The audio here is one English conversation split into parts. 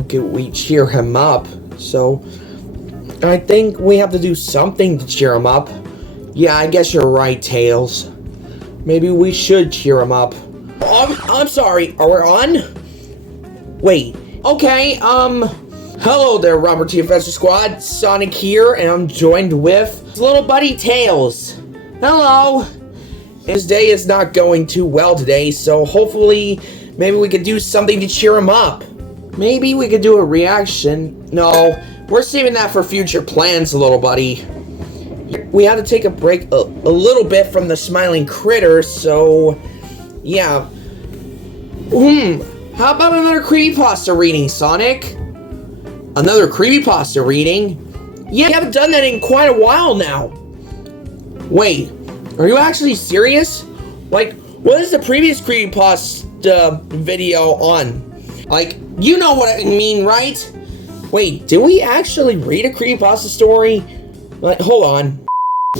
okay, we cheer him up. So, I think we have to do something to cheer him up. Yeah, I guess you're right, Tails. Maybe we should cheer him up. I'm sorry, are we on? Wait, okay, hello there, Robert.T.Adventures squad. Sonic here, and I'm joined with his little buddy, Tails. Hello. His day is not going too well today, so hopefully, maybe we could do something to cheer him up. Maybe we could do a reaction. No, we're saving that for future plans, little buddy. We had to take a break a little bit from the smiling critter, so yeah. How about another creepypasta reading, Sonic? Another creepypasta reading? Yeah, we haven't done that in quite a while now. Wait, are you actually serious? Like, what is the previous creepypasta video on? Like, you know what I mean, right? Wait, did we actually read a creepypasta story? Like, hold on.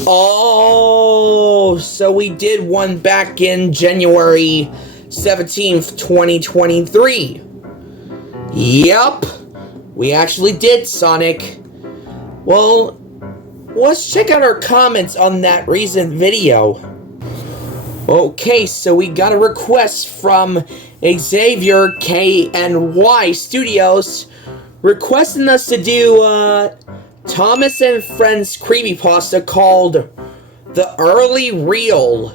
Oh, so we did one back in January 17th, 2023. Yep, we actually did, Sonic. Well, let's check out our comments on that recent video. Okay, so we got a request from Xavier KNY Studios requesting us to do Thomas and Friends creepypasta called The Early Real.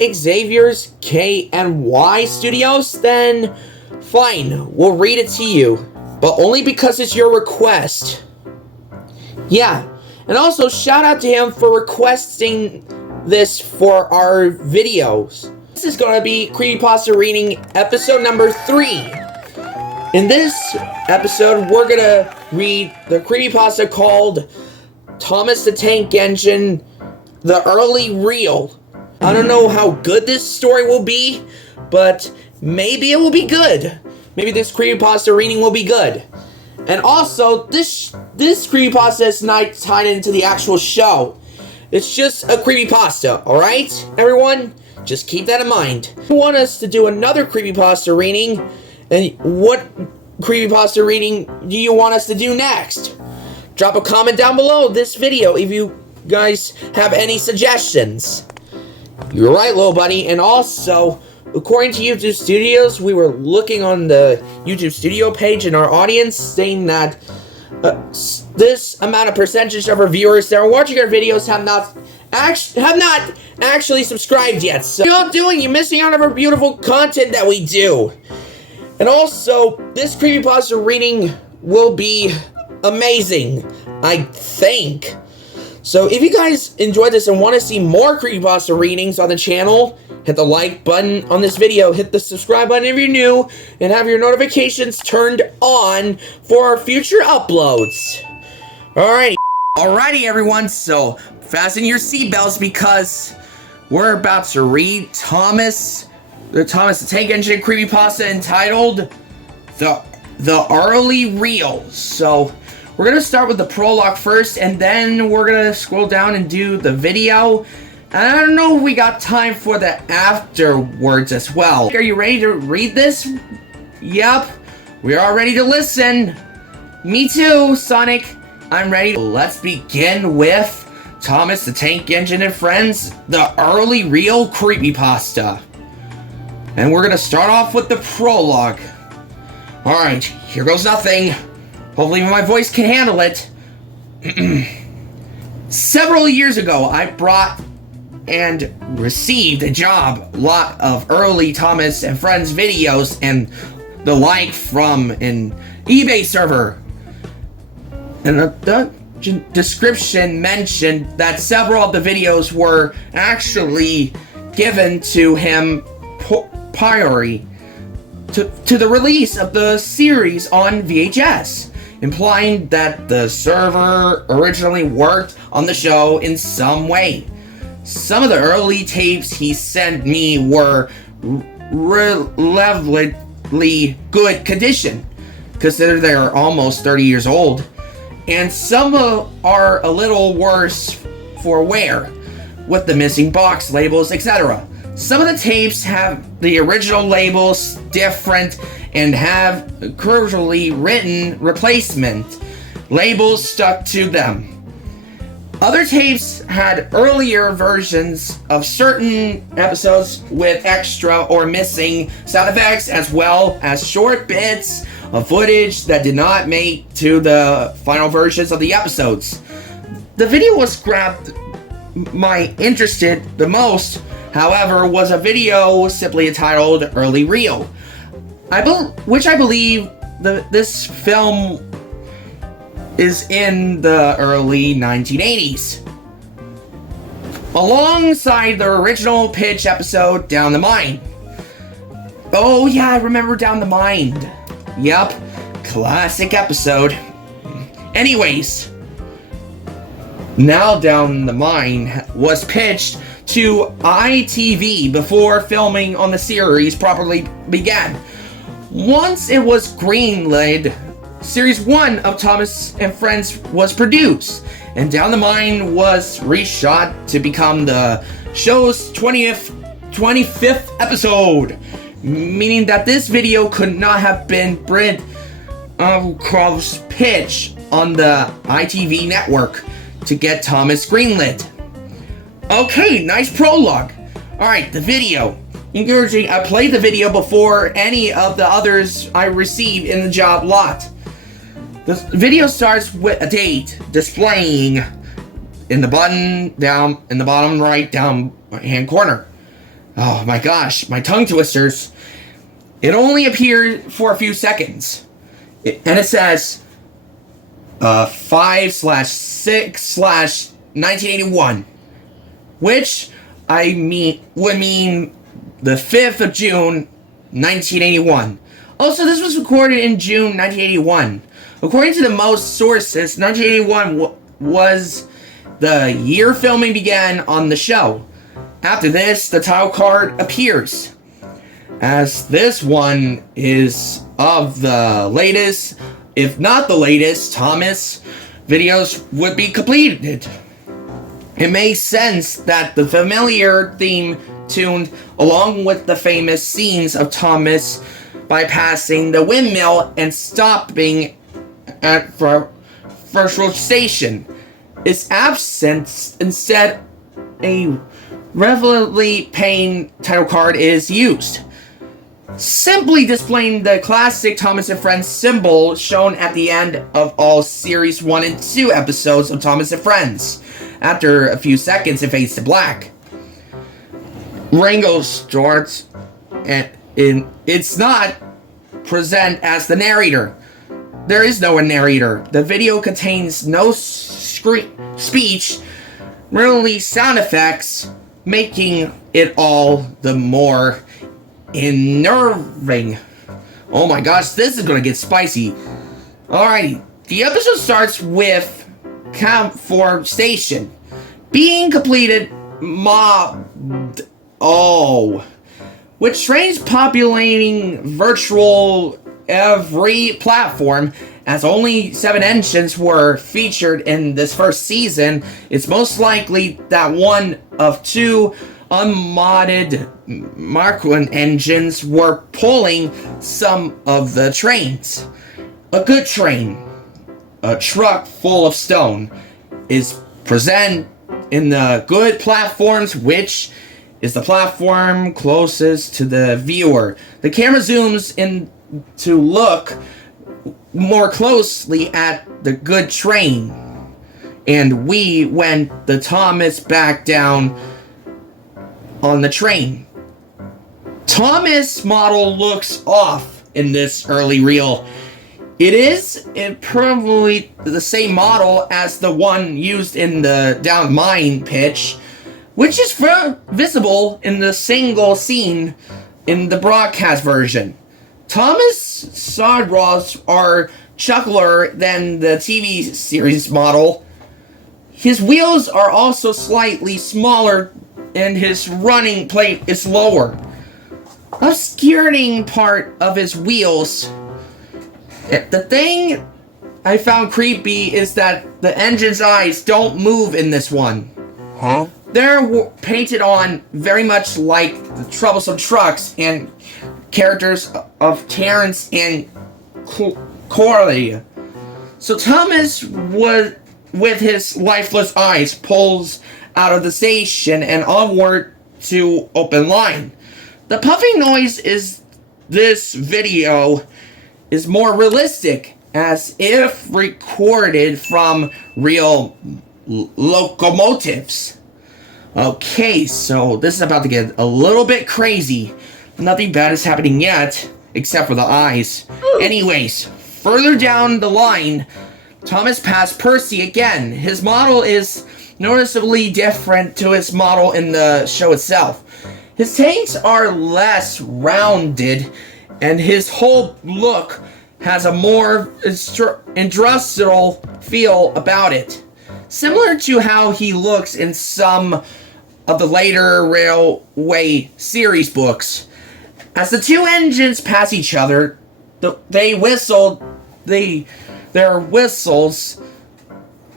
Xavier's KNY Studios? Then fine, we'll read it to you, but only because it's your request. Yeah, and also shout out to him for requesting this for our videos. This is gonna be Creepypasta Reading episode number 3. In this episode, we're gonna read the creepypasta called Thomas the Tank Engine, The Early Real. I don't know how good this story will be, but maybe it will be good. Maybe this creepypasta reading will be good. And also, this creepypasta is not tied into the actual show. It's just a creepypasta, alright, everyone? Just keep that in mind. If you want us to do another creepypasta reading, and what creepypasta reading do you want us to do next? Drop a comment down below this video if you guys have any suggestions. You're right, little buddy. And also, according to YouTube Studios, we were looking on the YouTube Studio page in our audience saying that this amount of percentage of our viewers that are watching our videos have not actually subscribed yet. So, what are you all doing? You're missing out on our beautiful content that we do. And also, this creepypasta reading will be amazing, I think. So if you guys enjoyed this and want to see more creepypasta readings on the channel, hit the like button on this video, hit the subscribe button if you're new, and have your notifications turned on for our future uploads. Alrighty everyone, so fasten your seatbelts because we're about to read Thomas the Tank Engine creepypasta entitled The Early Real. So we're gonna start with the prologue first, and then we're gonna scroll down and do the video. And I don't know if we got time for the afterwards as well. Are you ready to read this? Yep, we are ready to listen. Me too, Sonic. I'm ready. Let's begin with Thomas the Tank Engine and Friends, The Early Real creepypasta. And we're gonna start off with the prologue. Alright, here goes nothing. Hopefully my voice can handle it. Several years ago, I brought and received a lot of early Thomas and Friends videos and the like from an eBay server. And the description mentioned that several of the videos were actually given to him prior to the release of the series on VHS, implying that the server originally worked on the show in some way. Some of the early tapes he sent me were relatively good condition, considering they are almost 30 years old, and some are a little worse for wear, with the missing box labels, etc. Some of the tapes have the original labels different and have crucially written replacement labels stuck to them. Other tapes had earlier versions of certain episodes with extra or missing sound effects, as well as short bits of footage that did not make to the final versions of the episodes. The video was grabbed my interested the most, however, was a video simply entitled Early Reel, which I believe this film is in the early 1980s. Alongside the original pitch episode, Down the Mine. Oh yeah, I remember Down the Mine. Yup, classic episode. Anyways, now Down the Mine was pitched to ITV before filming on the series properly began. Once it was greenlit, Series 1 of Thomas and Friends was produced, and Down the Mine was reshot to become the show's 25th episode, meaning that this video could not have been Britt Crow's pitch on the ITV network to get Thomas greenlit. Okay, nice prologue. Alright, the video. Encouraging, I played the video before any of the others I received in the job lot. The video starts with a date displaying in the bottom right down hand corner. Oh my gosh, my tongue twisters. It only appeared for a few seconds. And it says 5/6/1981, which would mean the 5th of June 1981. Also, this was recorded in June 1981. According to the most sources, 1981 was the year filming began on the show. After this, the title card appears, as this one is of the latest, if not the latest, Thomas videos would be completed. It makes sense that the familiar theme tuned along with the famous scenes of Thomas bypassing the windmill and stopping at virtual station is absent. Instead, a relevantly plain title card is used, simply displaying the classic Thomas and Friends symbol shown at the end of all Series 1 and 2 episodes of Thomas and Friends. After a few seconds, it fades to black. Ringo starts, and it's not present as the narrator. There is no narrator. The video contains no speech, merely sound effects, making it all the more unnerving. Oh my gosh, this is gonna get spicy. Alrighty, the episode starts with Camp 4 Station being completed, mobbed. Oh, with trains populating virtual every platform. As only 7 engines were featured in this first season, it's most likely that one of 2 unmodded Marquin engines were pulling some of the trains. A good train, a truck full of stone, is present in the good platforms, which is the platform closest to the viewer. The camera zooms in to look more closely at the good train, and we went the Thomas back down on the train. Thomas model looks off in this early reel. It is probably the same model as the one used in the Down Mine pitch, which is visible in the single scene in the broadcast version. Thomas' side rods are chuckler than the TV series model. His wheels are also slightly smaller and his running plate is lower. Obscuring part of his wheels. The thing I found creepy is that the engine's eyes don't move in this one. They're painted on very much like the troublesome trucks and characters of Terrence and Corley. So Thomas was, with his lifeless eyes, pulls out of the station and onward to open line. The puffing noise is this video is more realistic, as if recorded from real locomotives. Okay, so this is about to get a little bit crazy. Nothing bad is happening yet, except for the eyes. Anyways, further down the line, Thomas passed Percy again. His model is noticeably different to his model in the show itself. His tanks are less rounded, and his whole look has a more industrial feel about it. Similar to how he looks in some of the later Railway series books. As the two engines pass each other, their whistles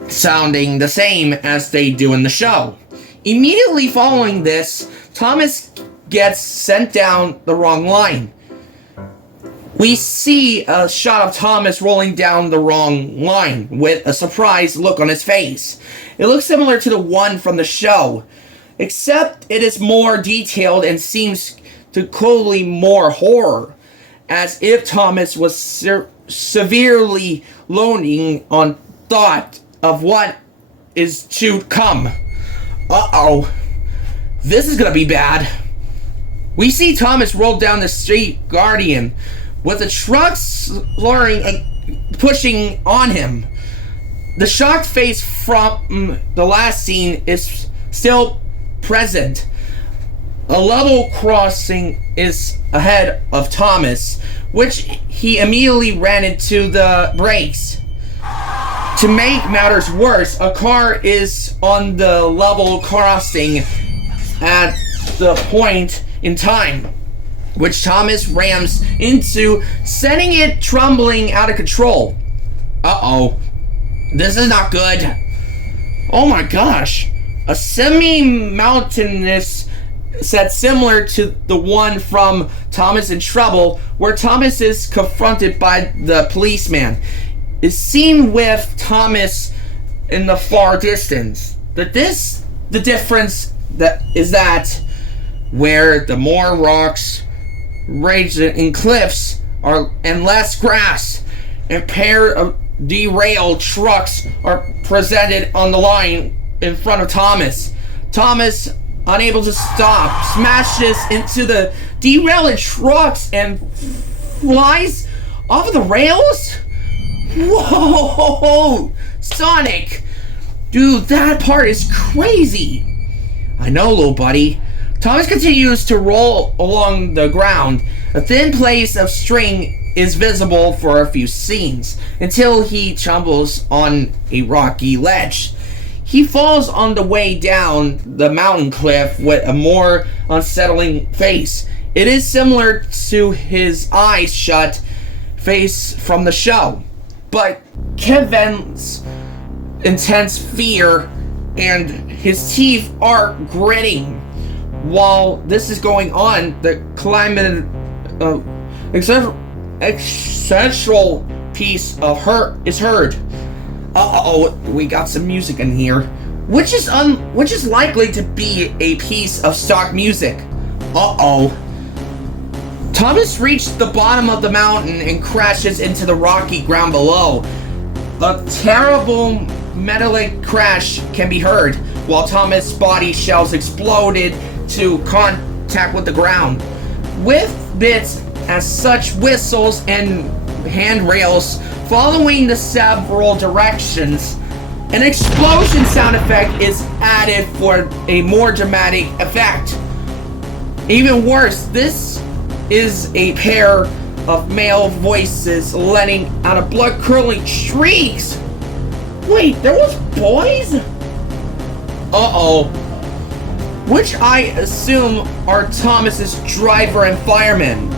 sounding the same as they do in the show. Immediately following this, Thomas gets sent down the wrong line. We see a shot of Thomas rolling down the wrong line with a surprised look on his face. It looks similar to the one from the show, except it is more detailed and seems to clearly more horror, as if Thomas was severely loading on thought of what is to come. Uh-oh. This is gonna be bad. We see Thomas roll down the street Guardian, with the truck slurring and pushing on him. The shocked face from the last scene is still present. A level crossing is ahead of Thomas, which he immediately ran into the brakes. To make matters worse, a car is on the level crossing at the point in time, which Thomas rams into, sending it tumbling out of control. Uh-oh. This is not good. Oh my gosh. A semi-mountainous set similar to the one from Thomas in Trouble, where Thomas is confronted by the policeman, is seen with Thomas in the far distance. The difference is that where the more rocks, ridges, and cliffs are and less grass, a pair of derailed trucks are presented on the line in front of Thomas. Thomas, unable to stop, smashes into the derailed trucks and flies off of the rails? Whoa! Sonic! Dude, that part is crazy! I know, little buddy. Thomas continues to roll along the ground. A thin place of string is visible for a few scenes, until he tumbles on a rocky ledge. He falls on the way down the mountain cliff with a more unsettling face. It is similar to his eyes shut face from the show, but Kevin's intense fear and his teeth are gritting. While this is going on, the climate essential piece of her is heard. Uh-oh, we got some music in here, which is likely to be a piece of stock music. Uh-oh. Thomas reached the bottom of the mountain and crashes into the rocky ground below. A terrible metallic crash can be heard, while Thomas' body shells exploded to contact with the ground. With bits as such whistles and handrails following the several directions, an explosion sound effect is added for a more dramatic effect. Even worse, this is a pair of male voices letting out a blood-curdling shrieks. Wait, there was boys? Uh-oh. Which I assume are Thomas's driver and fireman,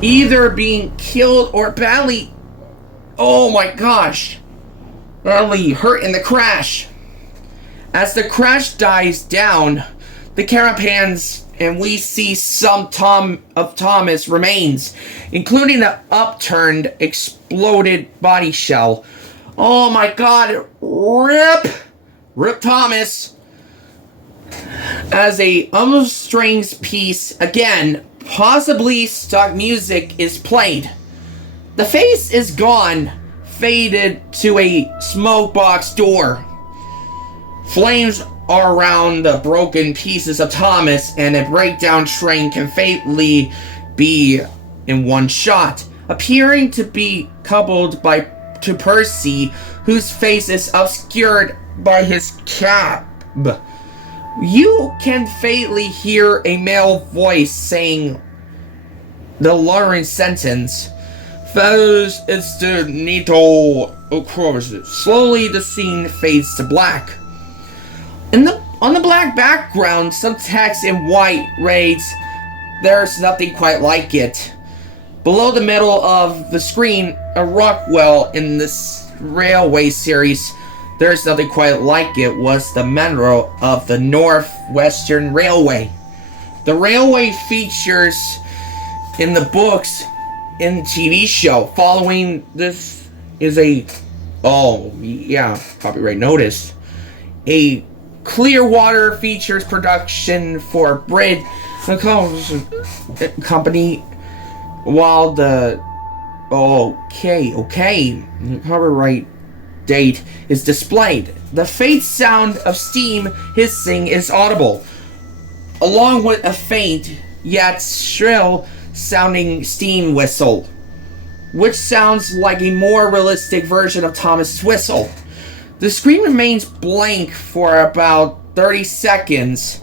either being killed or badly, oh my gosh, badly hurt in the crash. As the crash dies down, the camera pans and we see some Thomas remains, including the upturned, exploded body shell. Oh my god, Rip Thomas. As a strings piece, again, possibly stock music is played. The face is gone, faded to a smoke box door. Flames are around the broken pieces of Thomas, and a breakdown train can fatally be in one shot, appearing to be coupled to Percy, whose face is obscured by his cap. You can faintly hear a male voice saying the luring sentence, "Fellows, it's the Nito Cross." Slowly, the scene fades to black. On the black background, some text in white reads, "There's nothing quite like it." Below the middle of the screen, a Rockwell in this railway series, "There's Nothing Quite Like It," was the metro of the Northwestern Railway. The railway features in the books in the TV show. Following this is copyright notice. A Clearwater features production for Brit Company, while the copyright date is displayed. The faint sound of steam hissing is audible, along with a faint yet shrill sounding steam whistle, which sounds like a more realistic version of Thomas' whistle. The screen remains blank for about 30 seconds.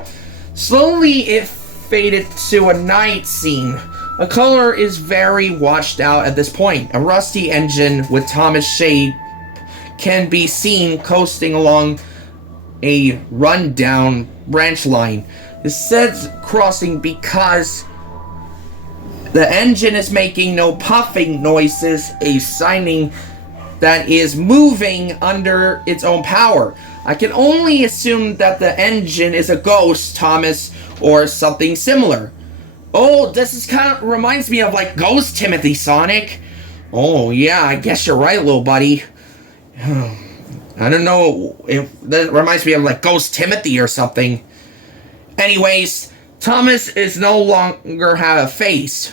Slowly it faded to a night scene. The color is very washed out at this point. A rusty engine with Thomas shape can be seen coasting along a rundown branch line. It says crossing because the engine is making no puffing noises, a signing that is moving under its own power. I can only assume that the engine is a ghost, Thomas, or something similar. Oh, this is reminds me of like Ghost Timothy, Sonic. Oh yeah, I guess you're right, little buddy. I don't know if that reminds me of like Ghost Timothy or something. Anyways, Thomas is no longer have a face,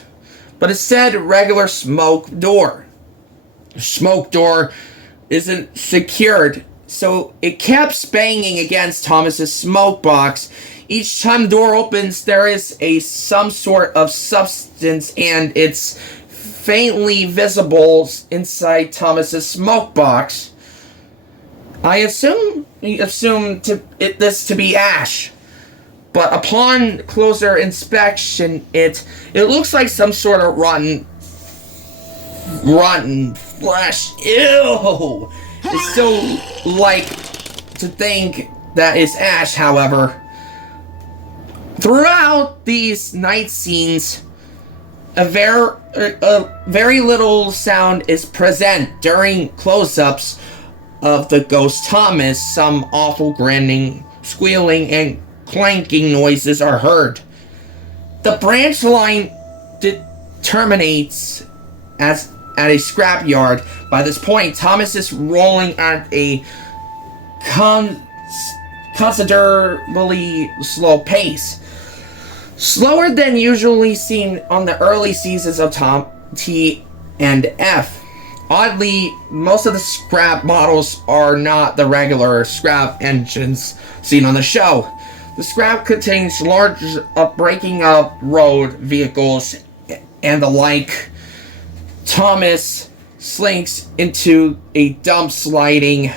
but instead regular smoke door. Smoke door isn't secured, so it kept banging against Thomas's smoke box. Each time the door opens, there is some sort of substance, and it's faintly visible inside Thomas's smoke box. I assume this to be ash, but upon closer inspection, it looks like some sort of rotten flesh. Ew! It's so like to think that it's ash, however. Throughout these night scenes, a very little sound is present. During close-ups of the ghost Thomas, some awful grinding, squealing, and clanking noises are heard. The branch line terminates at a scrapyard. By this point, Thomas is rolling at a considerably slow pace. Slower than usually seen on the early seasons of Tom T and F. Oddly, most of the scrap models are not the regular scrap engines seen on the show. The scrap contains large breaking up road vehicles and the like. Thomas slinks into a dump sliding.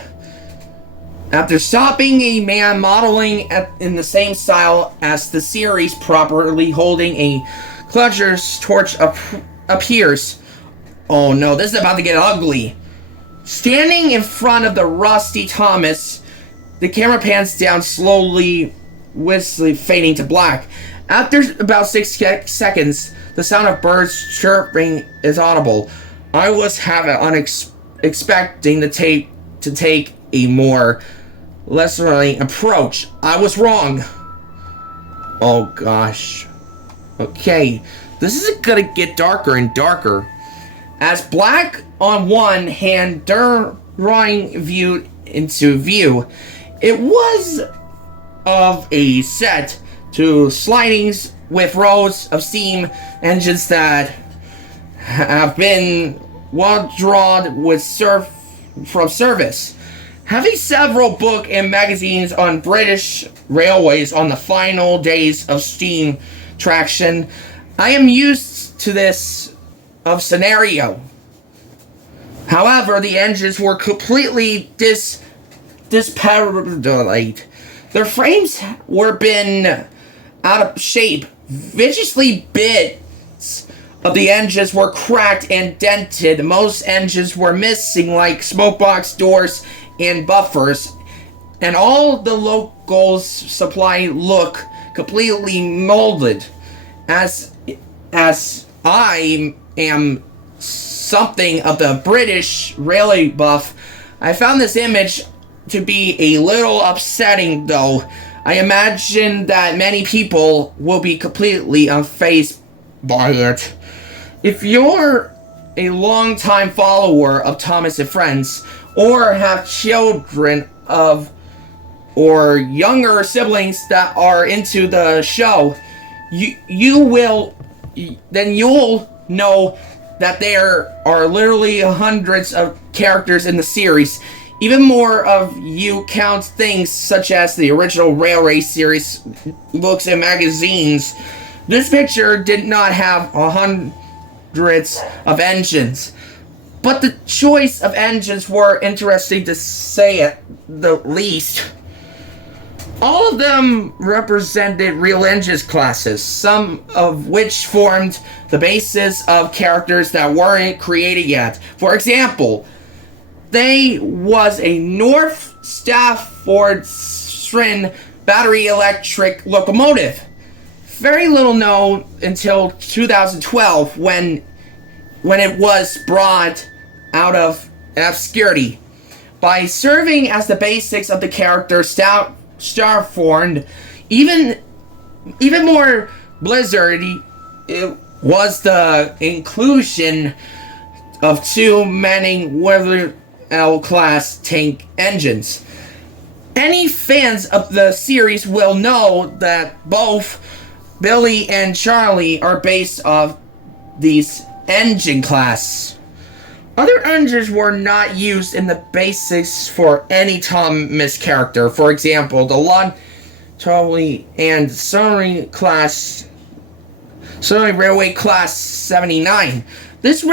After stopping, a man modeling in the same style as the series, properly holding a clutcher's torch appears. Oh no, this is about to get ugly. Standing in front of the rusty Thomas, the camera pans down slowly, whistling, fading to black. After about 6 seconds, the sound of birds chirping is audible. I was expecting the tape to take a more leisurely approach. I was wrong. Oh gosh. Okay, this is gonna get darker and darker. As black on one hand drawing viewed into view, it was of a set to slidings with rows of steam engines that have been withdrawn with from service. Having several book and magazines on British railways on the final days of steam traction, I am used to this of scenario. However, the engines were completely disparate. Their frames were been out of shape. Viciously bits of the engines were cracked and dented. Most engines were missing, like smokebox doors and buffers, and all the locals supply look completely molded. As I am something of the British railway buff, I found this image to be a little upsetting, though I imagine that many people will be completely unfazed by it. If you're a long-time follower of Thomas and Friends, or have children of or younger siblings that are into the show, you'll know that there are literally hundreds of characters in the series. Even more of you count things such as the original Railway series books and magazines. This picture did not have hundreds of engines, but the choice of engines were interesting to say at the least. All of them represented real engines classes, some of which formed the basis of characters that weren't created yet. For example, there was a North Staffordshire battery electric locomotive. Very little known until 2012 when it was brought out of obscurity. By serving as the basics of the character Starford, even more blizzardy, it was the inclusion of two Manning L-class tank engines. Any fans of the series will know that both Billy and Charlie are based off these engine class. Other engines were not used in the basics for any Thomas character. For example, the Lon Charlie and Surrey Railway Class 79. This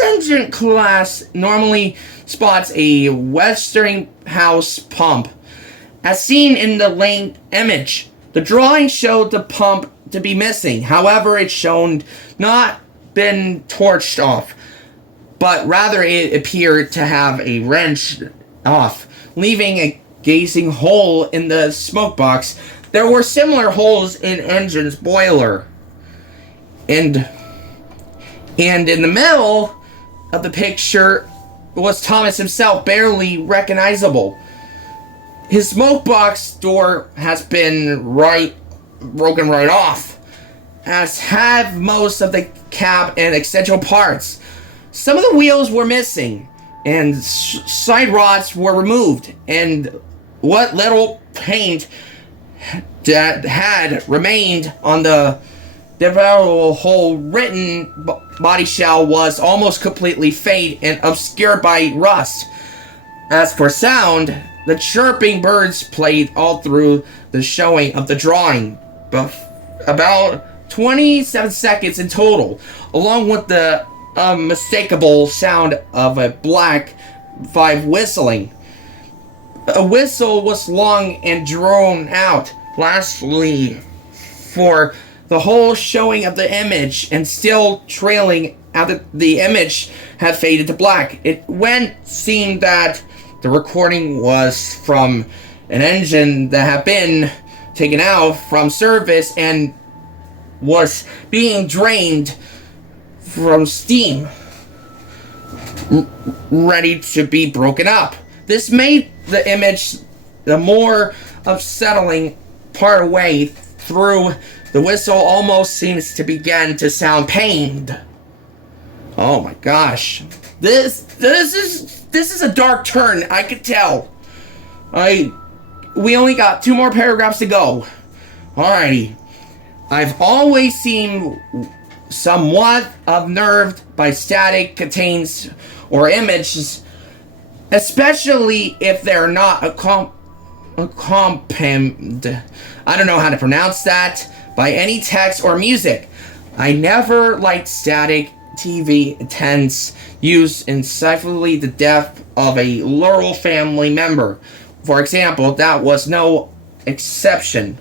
engine class normally spots a Westinghouse pump, as seen in the lane image. The drawing showed the pump to be missing. However, it showed not been torched off, but rather it appeared to have a wrenched off, leaving a gaping hole in the smoke box. There were similar holes in engine's boiler, and in the middle of the picture was Thomas himself, barely recognizable. His smoke box door has been broken right off, as have most of the cab and essential parts. Some of the wheels were missing, and side rods were removed, and what little paint that had remained on the whole written body shell was almost completely faded and obscured by rust. As for sound, the chirping birds played all through the showing of the drawing, but about 27 seconds in total, along with the unmistakable sound of a Black 5 whistling. A whistle was long and drawn out. Lastly, for the whole showing of the image, and still trailing after the image had faded to black, it seemed that the recording was from an engine that had been taken out from service and was being drained from steam, ready to be broken up. This made the image the more unsettling part away through, the whistle almost seems to begin to sound pained. Oh my gosh. This is a dark turn, I could tell. We only got 2 more paragraphs to go. Alrighty. I've always seemed somewhat unnerved by static contains or images, especially if they're not accompanied, I don't know how to pronounce that, by any text or music. I never liked static TV attempts used in stifling the death of a Laurel family member. For example, that was no exception.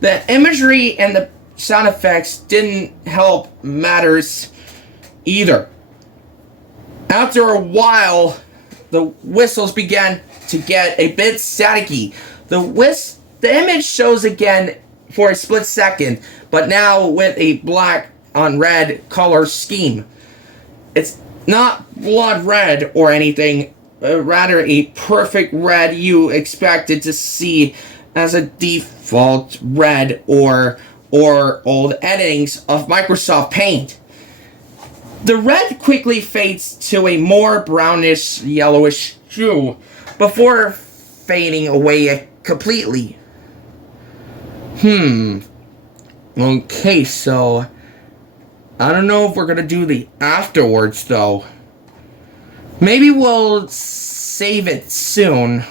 The imagery and the sound effects didn't help matters either. After a while, the whistles began to get a bit staticky. The image shows again for a split second, but now with a black on red color scheme. It's not blood red or anything, rather a perfect red you expected to see as a default red or old editings of Microsoft Paint. The red quickly fades to a more brownish yellowish hue before fading away completely. Okay, so I don't know if we're gonna do the afterwards though. Maybe we'll save it soon.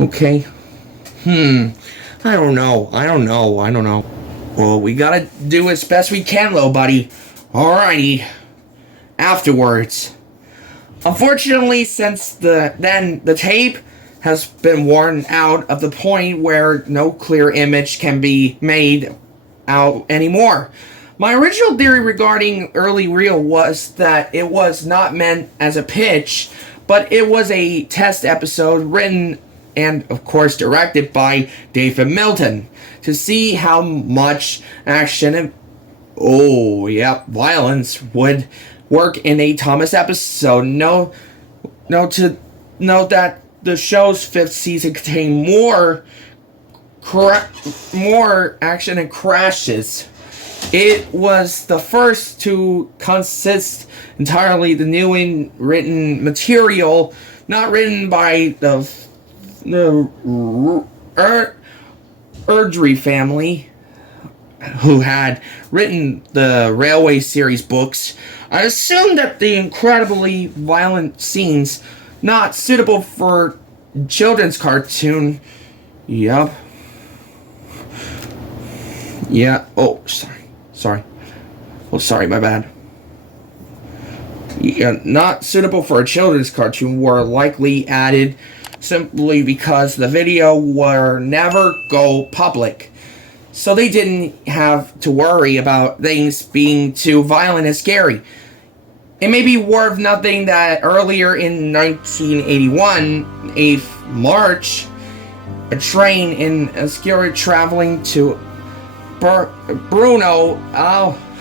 Okay. I don't know. Well, we gotta do as best we can, little buddy. Alrighty. Afterwards. Unfortunately, since the tape has been worn out of the point where no clear image can be made out anymore. My original theory regarding early reel was that it was not meant as a pitch, but it was a test episode written and, of course, directed by David Milton to see how much action and, violence would work in a Thomas episode. Note that the show's 5th season contained more action and crashes. It was the first to consist entirely the new and written material, not written by the Erdry family, who had written the Railway series books. I assume that the incredibly violent scenes not suitable for children's cartoon. Yup. Yeah. Oh, sorry. Oh, sorry, my bad. Yeah, not suitable for a children's cartoon were likely added simply because the video were never go public. So they didn't have to worry about things being too violent and scary. It may be worth nothing that earlier in 1981, 8th March, a train in Ascari traveling to Bruno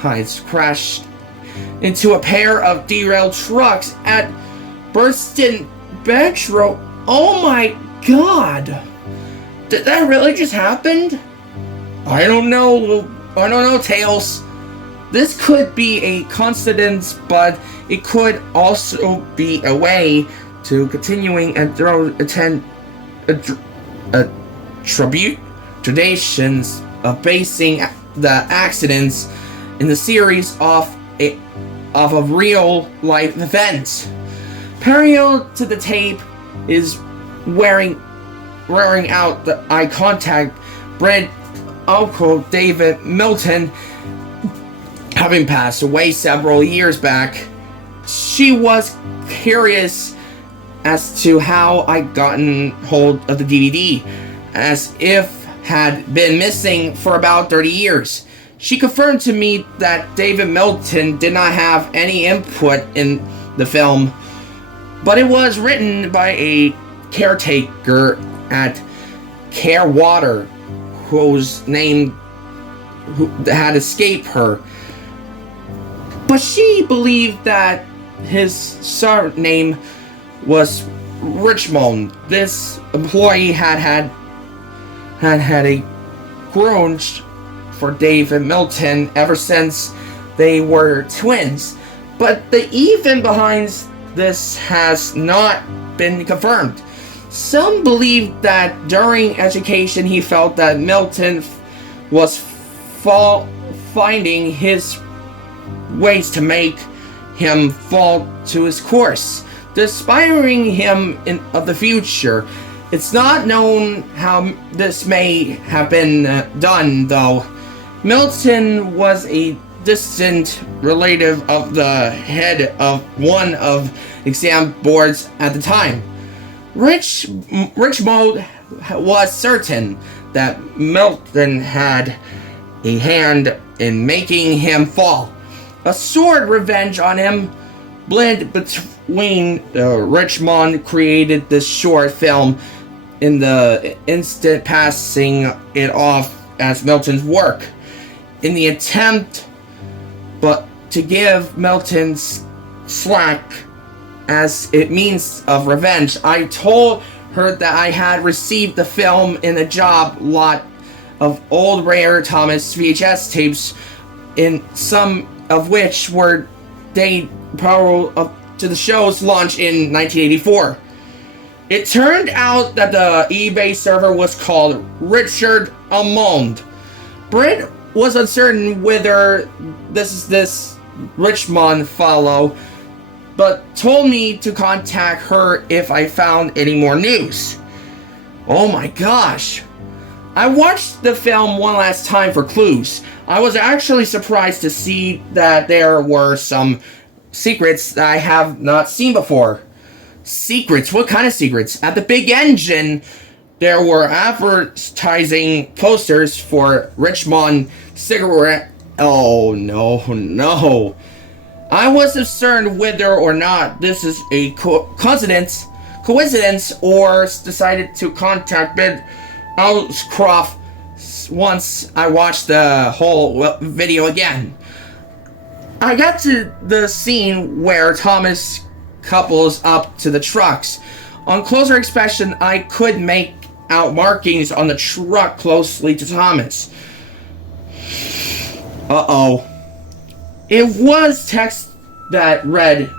Heights crashed into a pair of derailed trucks at Burston Bench Road. Oh my god! Did that really just happen? I don't know, Tails. This could be a coincidence, but it could also be a way to continuing and traditions of basing the accidents in the series off of real life events. Parallel to the tape is wearing out the eye contact. Brett Uncle David Milton, having passed away several years back, she was curious as to how I gotten hold of the DVD, as if had been missing for about 30 years. She confirmed to me that David Milton did not have any input in the film, but it was written by a caretaker at Carewater, whose name had escaped her. But she believed that his surname was Richmond. This employee had a grudge for Dave and Milton ever since they were twins. But the even behind this has not been confirmed. Some believe that during education he felt that Milton was finding his ways to make him fall to his course, inspiring him of the future. It's not known how this may have been done, though. Milton was a distant relative of the head of one of exam boards at the time. Richmond was certain that Milton had a hand in making him fall. A sort of revenge on him blend between Richmond created this short film in the instant passing it off as Milton's work in the attempt but to give Milton slack as it means of revenge. I told her that I had received the film in a job lot of old rare Thomas VHS tapes, in some of which were dated prior to the show's launch in 1984. It turned out that the eBay server was called Richard Almond. Britt was uncertain whether this is this Richmond fellow, but told me to contact her if I found any more news. Oh my gosh. I watched the film one last time for clues. I was actually surprised to see that there were some secrets that I have not seen before. Secrets? What kind of secrets? At the big engine, there were advertising posters for Richmond cigarette. Oh no. I was concerned whether or not this is a coincidence, or decided to contact Ben Alscroft once I watched the whole video again. I got to the scene where Thomas couples up to the trucks. On closer inspection, I could make out markings on the truck closely to Thomas. Uh-oh. It was text that read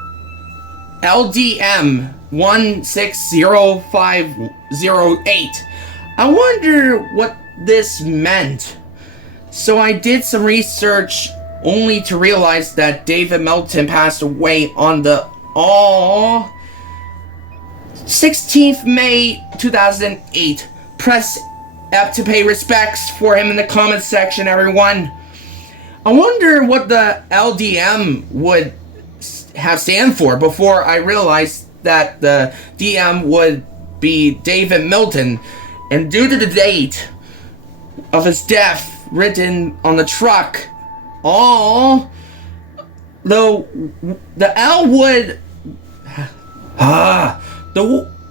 LDM 160508. I wonder what this meant. So I did some research only to realize that David Milton passed away on the 16th May 2008. Press F to pay respects for him in the comments section, everyone. I wonder what the LDM would have stand for before I realized that the DM would be David Milton, and due to the date of his death written on the truck, though the L would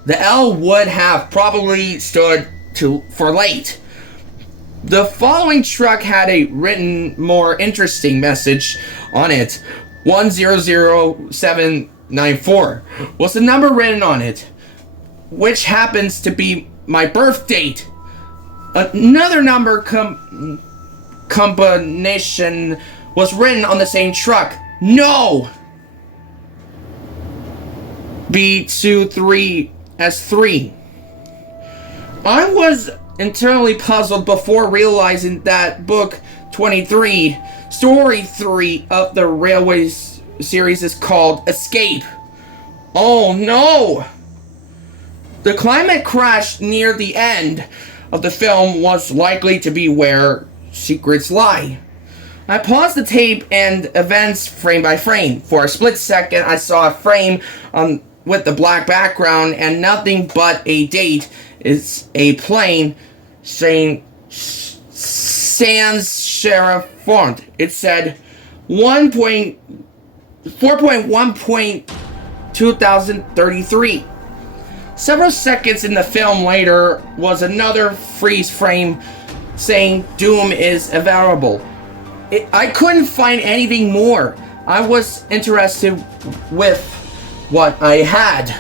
the L would have probably stood for late. The following truck had a written, more interesting message on it. 100794 was the number written on it, which happens to be my birth date. Another number combination was written on the same truck. No! B23S3. I was internally puzzled before realizing that book 23, story 3 of the Railways series is called Escape. Oh no! The climate crash near the end of the film was likely to be where secrets lie. I paused the tape and events frame by frame. For a split second, I saw a frame with the black background and nothing but a date. It's a plane saying Sans Sheriff Font. It said 4.1.2033. Several seconds in the film later was another freeze frame saying Doom is available. I couldn't find anything more. I was interested with what I had.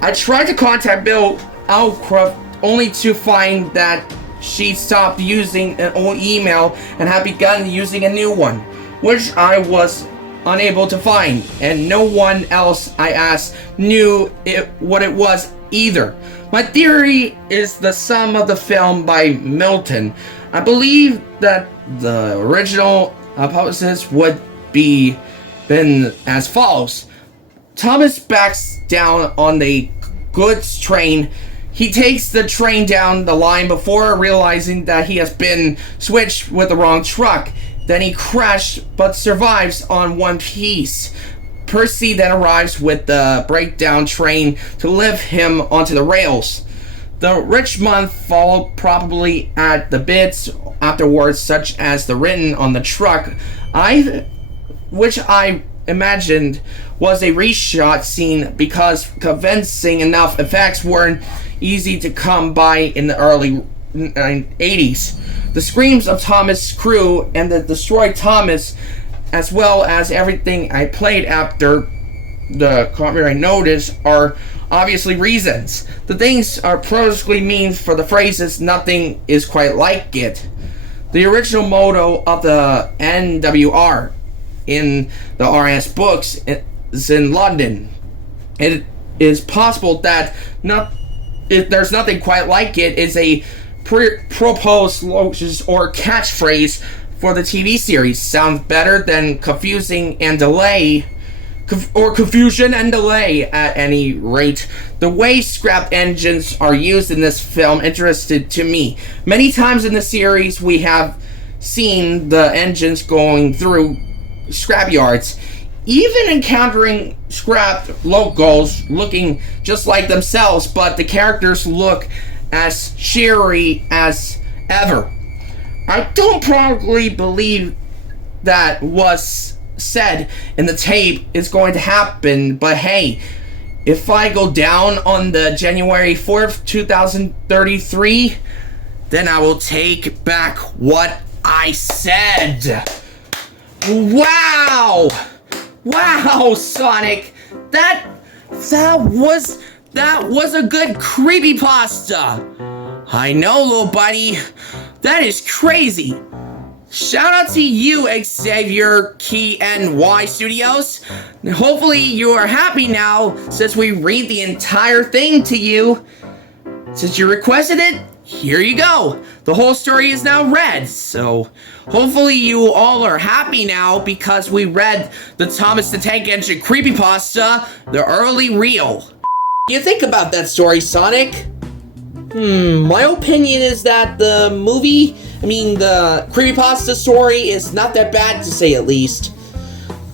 I tried to contact Bill Alcroft only to find that she stopped using an old email and had begun using a new one, which I was unable to find, and no one else I asked knew what it was either. My theory is the sum of the film by Milton. I believe that the original hypothesis would be been as follows. Thomas backs down on the goods train. He takes the train down the line before realizing that he has been switched with the wrong truck. Then he crashed but survives on one piece. Percy then arrives with the breakdown train to lift him onto the rails. The Richmond followed probably at the bits afterwards, such as the written on the truck, which I imagined was a reshot scene because convincing enough effects weren't easy to come by in the early 80s. The screams of Thomas' crew and the destroyed Thomas, as well as everything I played after the copyright notice, are obviously reasons. The things are practically mean for the phrases "nothing is quite like it." The original motto of the NWR in the RS books is in London. It is possible that if there's nothing quite like it is a proposed or catchphrase for the TV series. Sounds better than confusing and delay, or confusion and delay at any rate. The way scrap engines are used in this film interested to me. Many times in the series we have seen the engines going through scrapyards, even encountering scrap locals looking just like themselves, but the characters look as cheery as ever. I don't probably believe that was said in the tape is going to happen, but hey, if I go down on the January 4th, 2033, then I will take back what I said. Wow! Wow, Sonic! That was a good creepypasta! I know, little buddy. That is crazy. Shout out to you, Xavier Key NY Studios. Hopefully you are happy now since we read the entire thing to you. Since you requested it, here you go. The whole story is now read, so hopefully you all are happy now because we read the Thomas the Tank Engine creepypasta, the early reel. What do you think about that story, Sonic? My opinion is that the creepypasta story is not that bad, to say at least.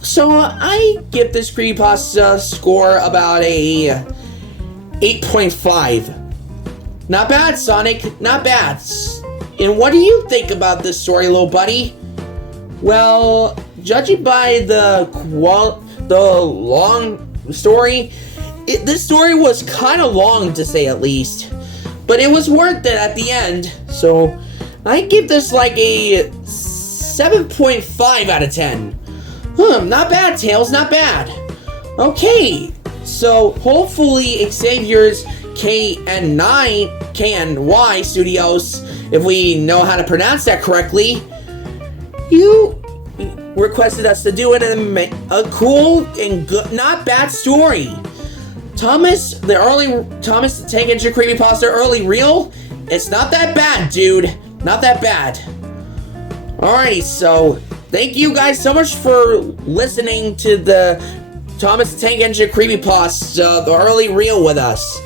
So I give this creepypasta score about a 8.5. Not bad, Sonic, not bad. And what do you think about this story, little buddy? Well, judging by the long story, this story was kind of long, to say at least. But it was worth it at the end, so I give this like a 7.5 out of 10. Not bad, Tails, not bad. Okay, so hopefully Xavier's KNY Studios, if we know how to pronounce that correctly, you requested us to do it in a cool and good, not bad story. Thomas the Tank Engine Creepypasta early reel, it's not that bad, dude. Not that bad. Alrighty, so thank you guys so much for listening to the Thomas the Tank Engine Creepypasta, the early reel with us.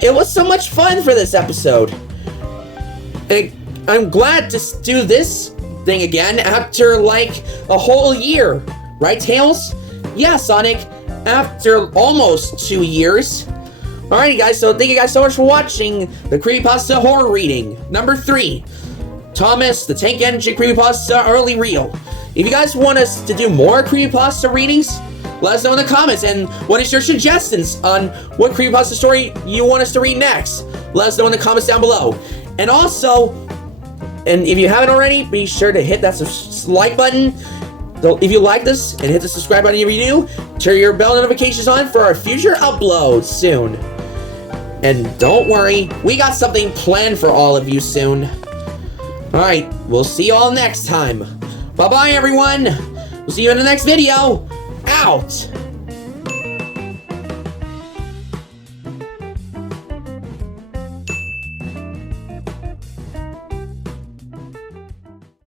It was so much fun for this episode. And I'm glad to do this thing again after like a whole year. Right, Tails? Yeah, Sonic. After almost 2 years. Alrighty guys, so thank you guys so much for watching the Creepypasta Horror Reading, number 3. Thomas the Tank Engine Creepypasta Early Reel. If you guys want us to do more Creepypasta readings, let us know in the comments. And what is your suggestions on what Creepypasta story you want us to read next? Let us know in the comments down below. And also, and if you haven't already, be sure to hit that like button if you like this, and hit the subscribe button if you do. Turn your bell notifications on for our future uploads soon. And don't worry, we got something planned for all of you soon. Alright, we'll see you all next time. Bye-bye, everyone. We'll see you in the next video. Out.